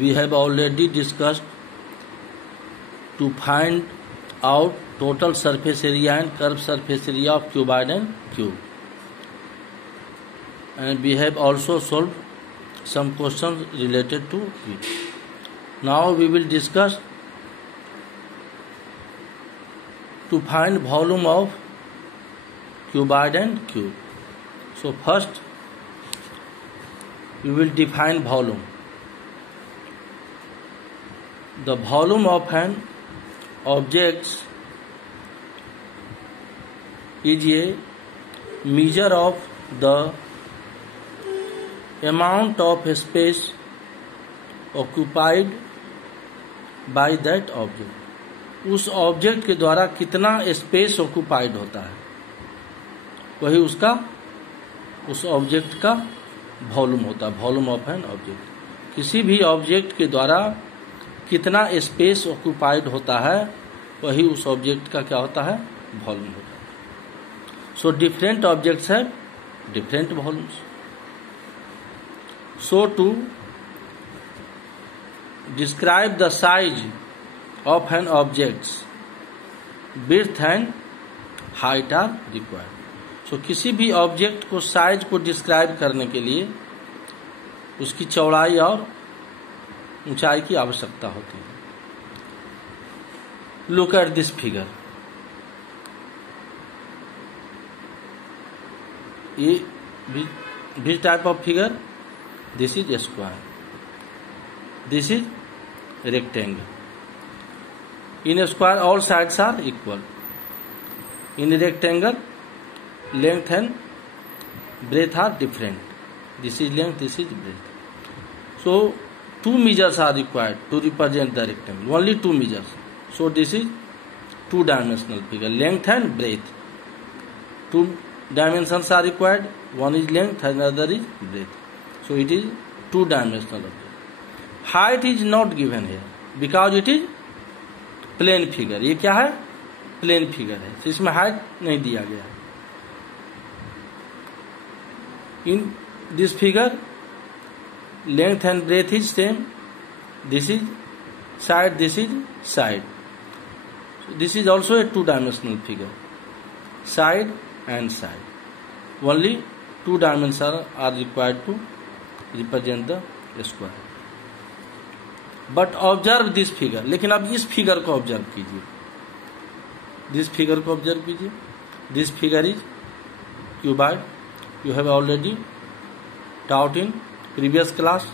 we have already discussed to find out total surface area and curved surface area of cuboid and cube, and we have also solved some questions related to it. Now we will discuss to find volume of cuboid and cube. So first we will define volume. The volume of an object is a measure of the amount of space occupied by that object. उस object के द्वारा कितना space occupied होता है, वही उसका उस object का वॉल्यूम होता है, वॉल्यूम ऑफ एन ऑब्जेक्ट। किसी भी ऑब्जेक्ट के द्वारा कितना स्पेस ऑक्युपाइड होता है, वही उस ऑब्जेक्ट का क्या होता है, वॉल्यूम होता है। So different objects have different volumes. So to describe the size of an object, width and height are required. So किसी भी ऑब्जेक्ट को साइज को डिस्क्राइब करने के लिए उसकी चौड़ाई और ऊंचाई की आवश्यकता होती है। Look at this figure. ये which type of figure? This is a square. This is rectangle. In a square, all sides are equal. In a rectangle, length and breadth are different. This is length, this is breadth. So, two measures are required to represent the rectangle. Only two measures. So, this is two-dimensional figure, length and breadth. Two dimensions are required. One is length, another is breadth. So it is two-dimensional object. Height is not given here because it is plane figure. ये क्या है, plane figure है, तो इसमें height नहीं दिया गया है। In this figure length and breadth is same. This is side, this is side. This is also a two-dimensional figure, side and side. Only two dimensions are required to represent the square. But observe this figure. लेकिन अब इस figure को observe कीजिए, this figure को observe कीजिए. This figure is cuboid. You have already taught in previous class.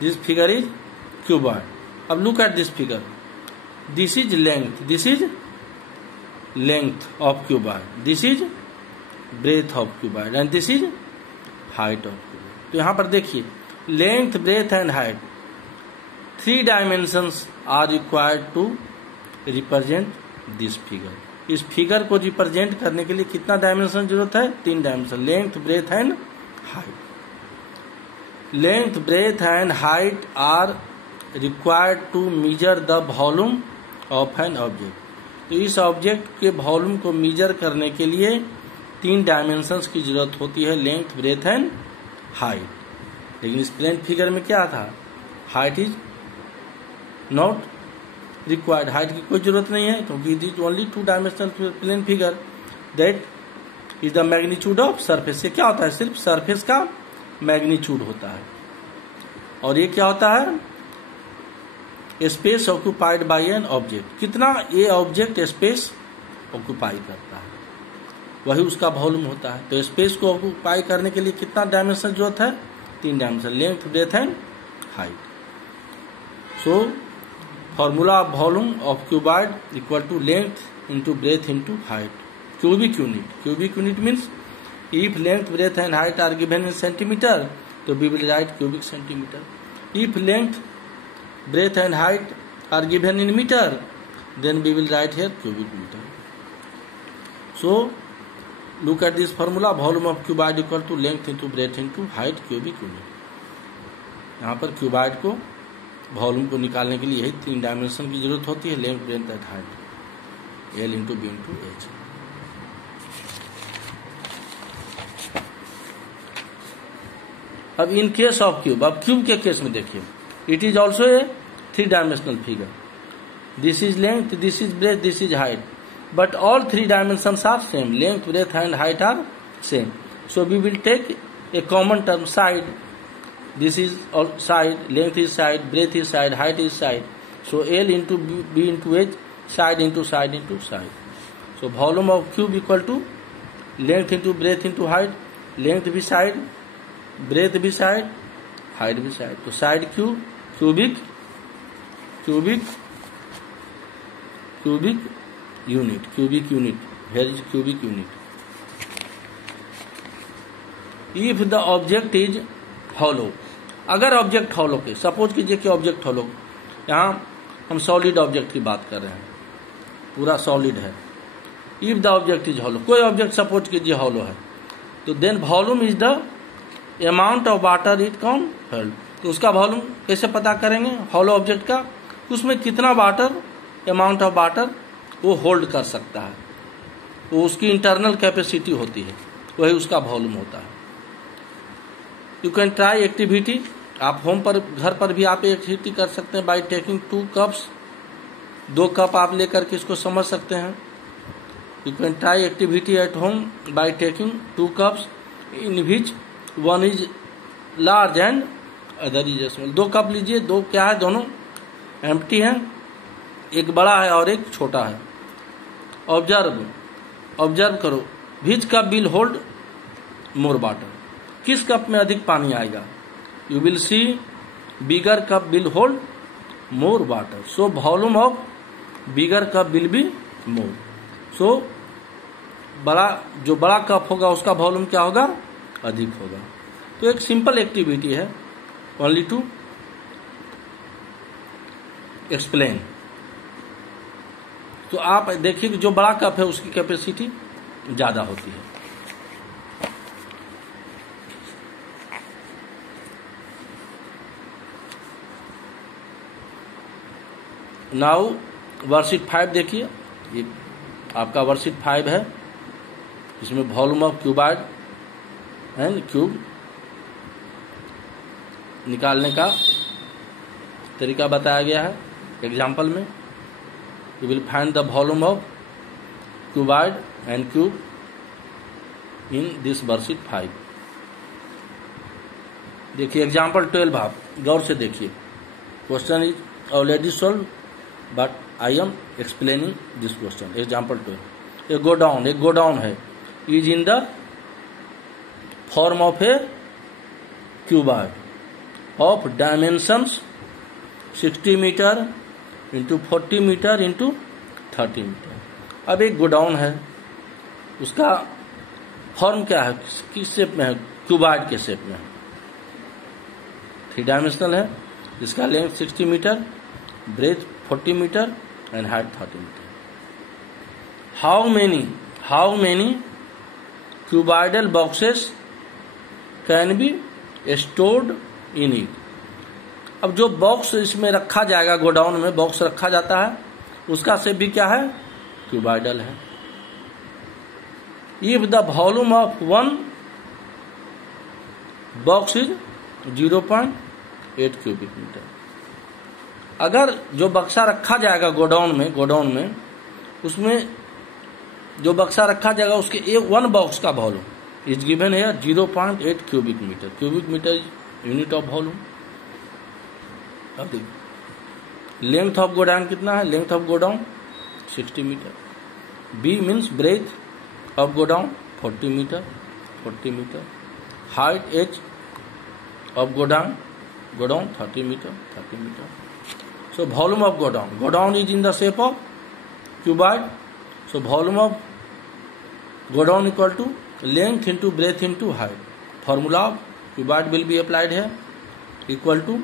This figure is cuboid. अब look at this figure. This is length. This is length of cuboid. This is breadth of cuboid. And this is height of cuboid. तो यहां पर देखिए, length, breadth and height, three dimensions are required to represent this figure. इस figure को represent करने के लिए कितना डायमेंशन जरूरत है? 3 dimension, length, breadth and height. Length, breadth and height are required to measure the volume of an object. तो इस ऑब्जेक्ट के वॉल्यूम को मेजर करने के लिए 3 डायमेंशंस की जरूरत होती है, लेंथ, ब्रेथ एंड हाइट. लेकिन इस प्लेन फिगर में क्या था? Height is not required. Height की कोई जरूरत नहीं है क्योंकि it is only 2 dimensional plane figure. That is the magnitude of surface. से क्या होता है? सिर्फ सरफेस का मैग्नीट्यूड होता है. और ये क्या होता है? Space occupied by an object. कितना ये ऑब्जेक्ट स्पेस ऑक्युपाई करता है, वही उसका वॉल्यूम होता है. तो स्पेस को ऑक्युपाई करने के लिए कितना डायमेंशन जरूरत है? 3 dimension, length, breadth and height. So formula of volume of cuboid equal to length into breadth into height. Cubic unit. Cubic unit means if length, breadth and height are given in centimeter, so we will write cubic centimeter. If length, breadth and height are given in meter, then we will write here cubic meter. So look at this formula, volume of cuboid equal to length into breadth into height cubic unit. यहाँ पर cuboid को volume को निकालने के लिए यही 3 dimension की जरूरत होती है, length, breadth and height, L into B into H. अब इन केस ऑफ क्यूब, अब क्यूब के केस में देखिए, It is also a three-dimensional figure. This is length, this is breadth, this is height. But all three dimensions are same. Length, breadth and height are same. So we will take a common term, side. This is all side, length is side, breadth is side, height is side. So L into B into H, side into side into side. So volume of cube equal to length into breadth into height, length be side, breadth be side, height be side. So side cube, cubic unit. Here is cubic unit. If the object is hollow, अगर object hollow के, suppose कीजिए कि object hollow, यहाँ हम solid object की बात कर रहे हैं, पूरा सॉलिड है. If the object is hollow, कोई ऑब्जेक्ट सपोज कीजिए हॉलो है, तो then volume is the amount of water it can hold. तो उसका वॉल्यूम कैसे पता करेंगे हॉलो ऑब्जेक्ट का, उसमें कितना वाटर, अमाउंट ऑफ वाटर वो होल्ड कर सकता है, वो उसकी इंटरनल कैपेसिटी होती है, वही उसका वॉल्यूम होता है. यू कैन ट्राई एक्टिविटी, आप होम पर, घर पर भी आप एक्टिविटी कर सकते हैं बाय टेकिंग 2 कप्स, 2 कप आप लेकर के इसको समझ सकते हैं. You can try activity at home by taking 2 cups in which one is large and other is small. 2 cup लीजिए, 2 क्या है, दोनों एम्प्टी हैं, एक बड़ा है और एक छोटा है. ऑब्जर्व करो, which cup will hold more water, किस कप में अधिक पानी आएगा. You will see bigger cup will hold more water, so volume of bigger cup will be more. So जो बड़ा कप होगा उसका वॉल्यूम क्या होगा, अधिक होगा. तो एक सिंपल एक्टिविटी है, ओनली टू एक्सप्लेन. तो आप देखिए कि जो बड़ा कप है उसकी कैपेसिटी ज्यादा होती है. नाउ वर्कशीट 5 देखिए, ये आपका वर्कशीट 5 है, इसमें volume of cuboid and cube निकालने का तरीका बताया गया है. एग्जाम्पल में you will find the volume of cuboid and cube in this worksheet 5. देखिए एग्जाम्पल 12, आप गौर से देखिए. Question is already solve but I am explaining this question. Example 12, एक गोडाउन है, is in the form of a cuboid of dimensions 60 metre into 40 metre into 30 metre. अब एक godown है, उसका फॉर्म क्या है, किस शेप में है, क्यूबॉइड के शेप में है, 3 डायमेंशनल है, जिसका length 60 metre, breadth 40 metre and height 30 metre. How many cuboidal boxes can be stored in it. अब जो बॉक्स इसमें रखा जाएगा, गोडाउन में बॉक्स रखा जाता है, उसका शेप भी क्या है, क्यूबॉइडल है. If the volume of one box is 0.8 cubic metre. अगर जो बक्सा रखा जाएगा गोडाउन में उसमें जो बक्सा रखा जाएगा उसके वन बॉक्स का वॉल्यूम इज गिवन है 0.8 cubic metre. Cubic metre unit of volume. अब देखिए लेंथ ऑफ गोडाउन कितना है, length of godown 60 metre. B means breadth of godown 40 metre. Height H of godown 30 metre. So volume of godown is in the shape of cuboid. So volume of godown equal to length into breadth into height. Formula of cuboid will be applied here, equal to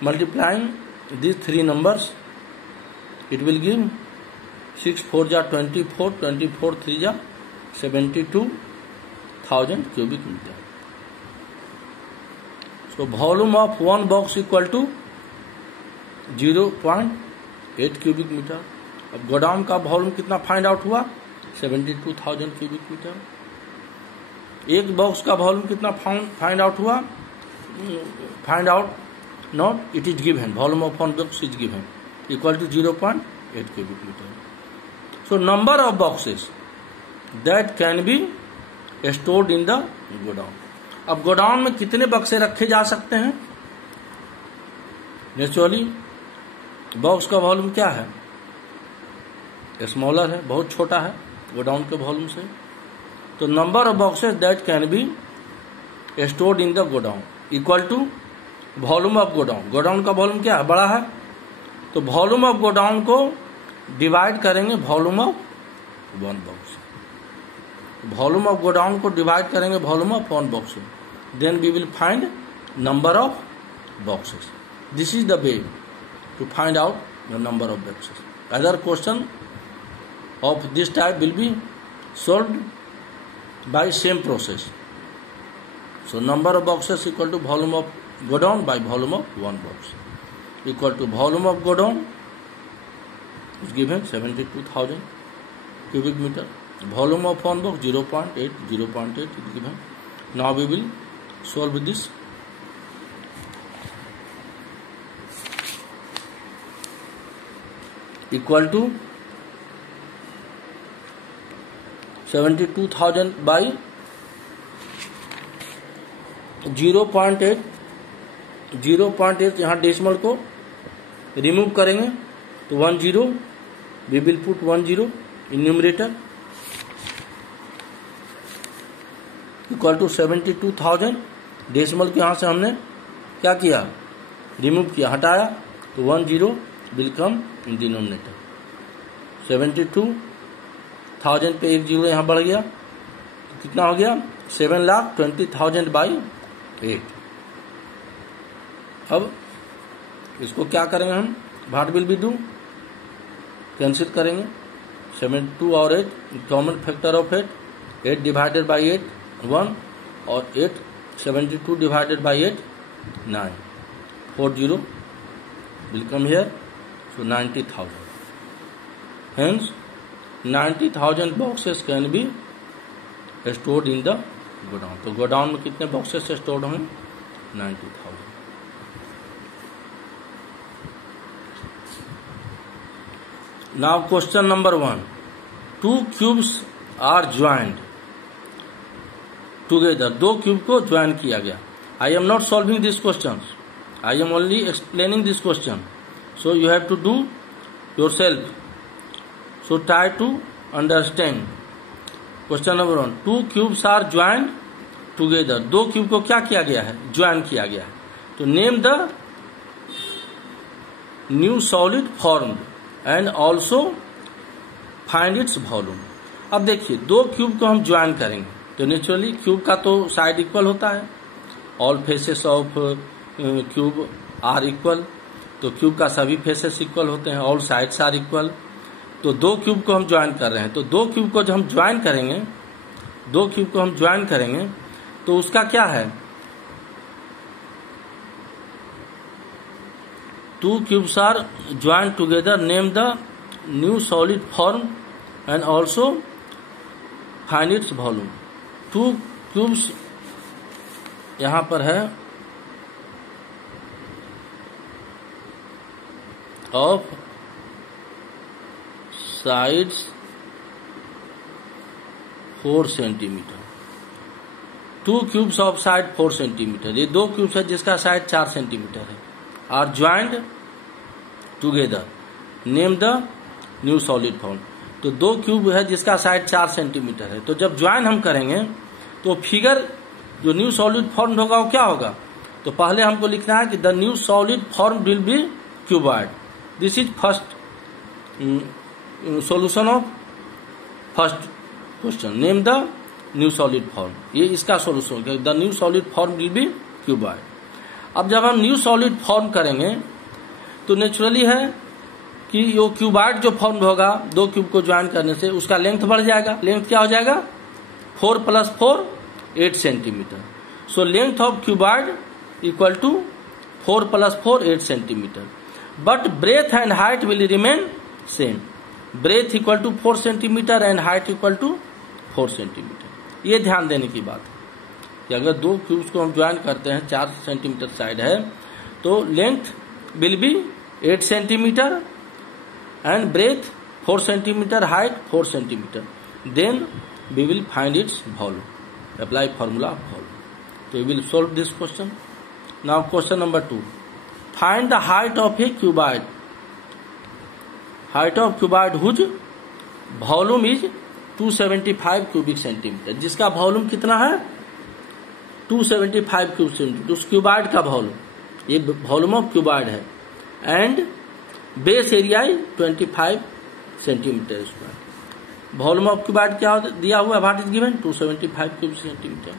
multiplying these 3 numbers. It will give 6 4 ja 24, 24 3 ja 72,000 cubic meter. So volume of one box equal to 0.8 cubic metre. अब godown का volume कितना find out हुआ, 72,000 cubic metre. एक box का volume कितना find out हुआ, find out not, it is given, volume of one box is given, equal to 0.8 cubic meter. So number of boxes that can be stored in the godown. अब godown में कितने बक्से रखे जा सकते हैं? नेचुरली बॉक्स का वॉल्यूम क्या है? स्मॉलर है, बहुत छोटा है गोडाउन के वॉल्यूम से. तो number of boxes that can be stored in the godown equal to volume of godown. Godown का वॉल्यूम क्या है? बड़ा है. तो वॉल्यूम ऑफ गोडाउन को डिवाइड करेंगे volume of one box. Volume of godown को डिवाइड करेंगे volume of one box. Then we will find number of boxes. This is the way to find out the number of boxes. Other question of this type will be solved by same process. So number of boxes equal to volume of godown by volume of one box equal to volume of godown is given 72,000 cubic meter. Volume of one box 0.8 is given. Now we will solve this. Equal to 72,000 by 0.8 यहाँ decimal को remove करेंगे तो 10. We will put 10 in numerator equal to 72,000. Decimal के यहाँ से हमने क्या किया? रिमूव किया, हटाया. तो 10 विल कम इन डिनोमिनेटर. 72,000 पे एक जीरो यहाँ बढ़ गया तो कितना हो गया? 7,20,000 बाई 8. अब इसको क्या करेंगे हम? What will be do? Cancel करेंगे. 72 और 8 common factor of 8 divided by 8 1 और 8 72 divided by 8 9. 40 will come here. So 90,000. Hence 90,000 boxes can be stored in the godown. तो गोडाउन में कितने बॉक्सेस स्टोर्ड होंगे? 90,000. Now question number 1. 2 cubes are joined together. 2 cube को join किया गया. I am not solving these questions. I am only explaining this question. So you have to do yourself. So try to understand. Question number 1. 2 cubes are joined together. 2 cube को क्या किया गया है? Join किया गया है. तो name the new solid formed and also find its volume. अब देखिए 2 क्यूब को हम ज्वाइन करेंगे तो नेचुरली क्यूब का तो साइड इक्वल होता है. All faces of cube are equal. तो क्यूब का सभी फेसेस इक्वल होते हैं. All sides are equal. तो 2 क्यूब को हम ज्वाइन कर रहे हैं. तो 2 क्यूब को जब हम ज्वाइन करेंगे 2 क्यूब को हम ज्वाइन करेंगे तो उसका क्या है? 2 cubes are join together. Name the new solid form and also find its volume. 2 cubes यहां पर है of sides 4 centimetre. 2 cubes of side 4 centimetre. ये 2 क्यूब्स है जिसका साइड 4 सेंटीमीटर है. Are joined together. Name the new solid form. तो 2 cube है जिसका साइड 4 सेंटीमीटर है. तो जब ज्वाइन हम करेंगे तो फिगर जो न्यू सॉलिड फॉर्म होगा वो क्या होगा? तो पहले हमको लिखना है कि the new solid form will be cuboid. This is first solution of first question. Name the new solid form. ये इसका सॉल्यूशन है. The new solid form will be cuboid. अब जब हम न्यू सॉलिड फॉर्म करेंगे तो नेचुरली है कि यो क्यूबॉइड जो फॉर्म होगा 2 क्यूब को ज्वाइन करने से उसका लेंथ बढ़ जाएगा. लेंथ क्या हो जाएगा? 4 + 4 8 centimetre. So length of cuboid equal to 4 + 4 8 centimetre. But breadth and height will remain same. Breadth equal to 4 centimetre and height equal to 4 centimetre. ये ध्यान देने की बात है कि अगर 2 क्यूब्स को हम ज्वाइन करते हैं 4 सेंटीमीटर साइड है तो length will be 8 centimetre and breadth 4 centimeter, height 4 centimeter. Then we will find its volume. Apply formula volume. So we will solve this question. Now question number 2. Find the height of a cuboid. Height of cuboid whose volume is 275 cubic centimeter. जिसका volume कितना है 275 cubic centimetre. उस cuboid का volume, ये volume of cuboid है. And base area 25 centimetre square. Volume of cuboid क्या दिया हुआ है, what is given 275 cubic centimetre.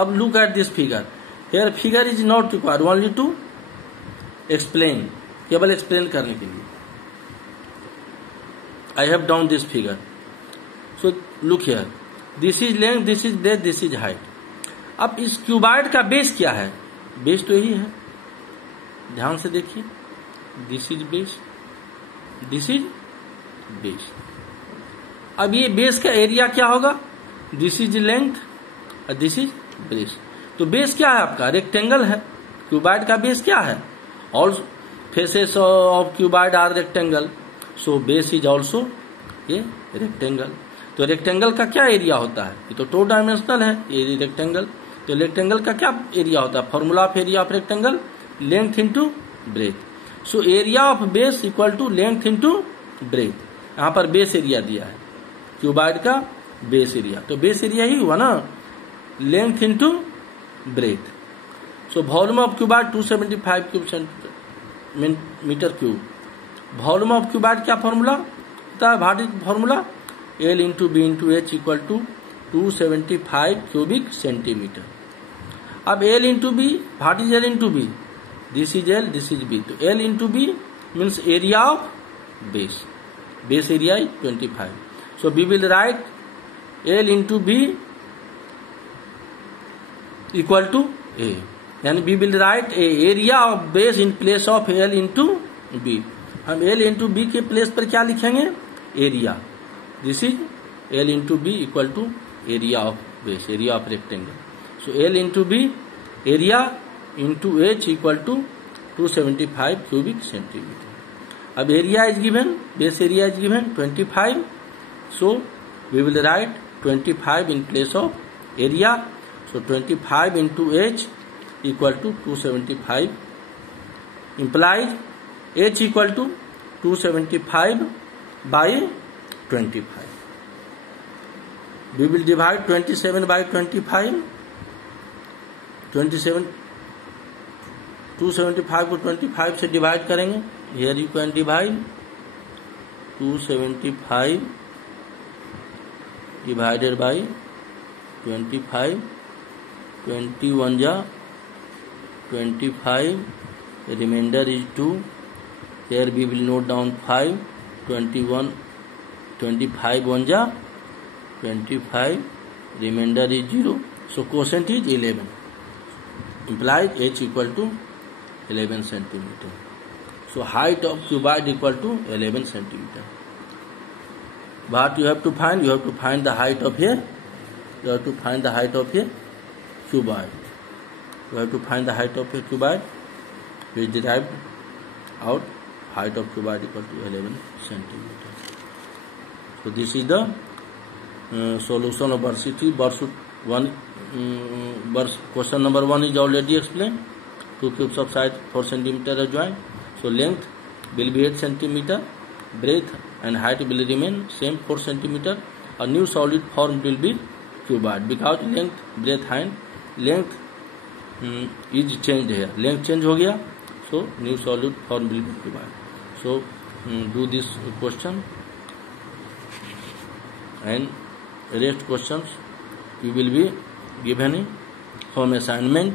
अब look at this figure. Here figure is not required, only to explain, केवल एक्सप्लेन करने के लिए. I have down this figure. So look here, this is length, this is breath, this is height. अब इस cuboid का base क्या है, base तो यही है, ध्यान से देखिए. This is base, this is base. अब ये बेस का एरिया क्या होगा, दिस इज लेंथ और दिस इज बेस. तो बेस क्या है आपका, रेक्टेंगल है. क्यूबाइड का बेस क्या है, all faces of cuboid are rectangle. So base is also ये रेक्टेंगल. तो रेक्टेंगल का क्या एरिया होता है, ये तो 2 डायमेंशनल है ये रेक्टेंगल. तो रेक्टेंगल का क्या एरिया होता है, formula of area of rectangle length into breadth. So area of base equal to length into breadth. यहां पर बेस एरिया दिया है क्यूबाइड का, बेस एरिया, तो बेस एरिया ही हुआ ना, length into breadth. So volume of cuboid 275 cube metre cube. Volume of cuboid क्या फॉर्मूला होता है, what is formula, L into B into H equal to 275 cubic centimetre. अब L into B, what is L into B, this is L, this is B. तो L into B means area of base, base area is 25. So we will write L into B equal to A, यानी we will write A area of base in place of L into B. हम L into B के place पर क्या लिखेंगे, area. This is L into B equal to area of base, area of rectangle. So L into B area into H equal to 275 cubic centimetre. अब area is given, base area is given 25. So we will write 25 in place of area. So 25 into H equal to 275 implies h equal to 275 by 25. We will divide 27 by 25. 275 को 25 से divide करेंगे. Here you can divide 275 divided by 25. 21 जा 25. Remainder is 2. Here we will note down 5. 21 25 1 जा 25. Remainder is 0. So quotient is 11. Implies h equal to 11 centimeter. So height of cuboid equal to 11 centimeter. What you have to find? You have to find the height of here. You have to find the height of here cuboid. You have to find the height of a cuboid. We derived out height of cuboid equal to 11 centimeter. So this is the solution of Varsity. One question number 1 is already explained. 2 cubes of size 4 centimeter are joined. So length will be 8 centimeter, breadth and height will remain same 4 centimeter. A new solid form will be cuboid because length, breadth, height, length is changed here. Length change हो गया. So new solid form will be cuboid. So do this question and rest questions you will be given home assignment.